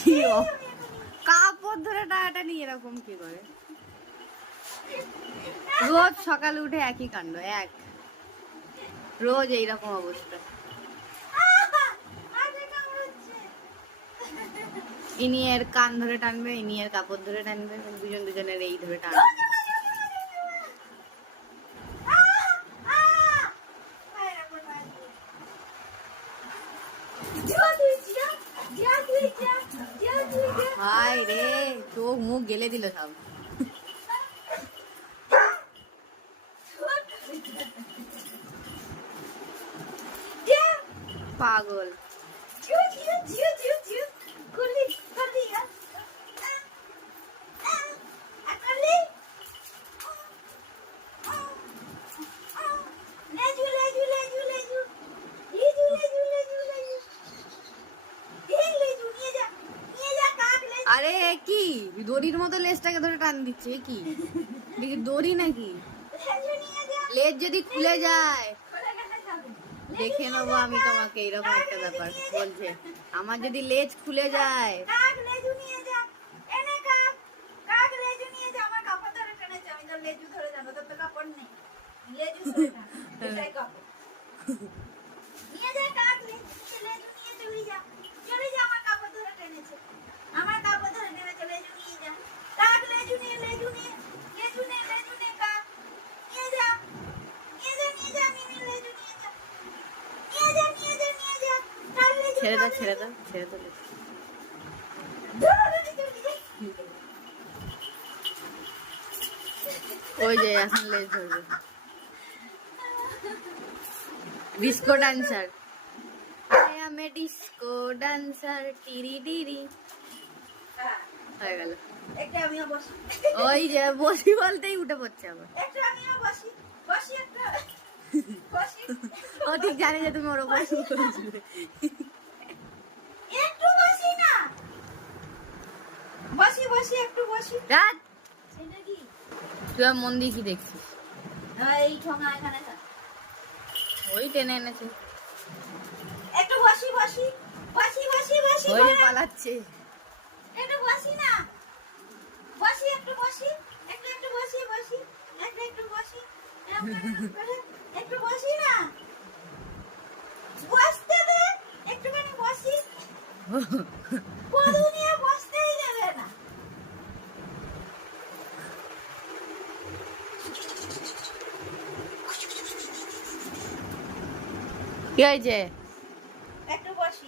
কি কাপড় ধরে টানাটানি এরকম কি করে? রোজ সকালে উঠে একই কাণ্ড, রোজ এইরকম অবস্থা। ইনি এর কান ধরে টানবে, ইনি এর কাপড় ধরে টানবে, দুজনের এই ধরে টানবে। হায় রে, চোখ মুখ গেলে দিল সব। পাগল। আরে কি দড়ির মতো লেজটাকে ধরে টান দিচ্ছে, কি দড়ি নাকি? লেজ যদি খুলে যায় দেখে নেবো আমি তোমাকে, এরকম একটা ব্যাপার বলছে। আমার যদি লেজ খুলে যায়, ছেড়ে দাও ছেড়ে দাও ছেড়ে দাও। ওই যে এখন লেজ ধরবে। Disco dancer, I am A disco dancer, tree tree হয়ে গেল। ওই যে বসি বলতেই উঠে পড়ছে আবার। ও ঠিক জানে যে তুমি ওর উপর শুরু করেছিলে। তুই মন দিয়ে কি দেখছিস? ওই টেনে এনেছে, একটু বসি বসি বসি বসি বসি ওই যে পালাচ্ছে। একটু বসি না, বসি একটু বসি, একটু একটু বসি বসি, একটু একটু বসি, একটু বসি না, বসতে দে, একটুখানি বসি। কদু নিয়ে বসতেই দেবে না। কি হয়েছে? একটু বসি।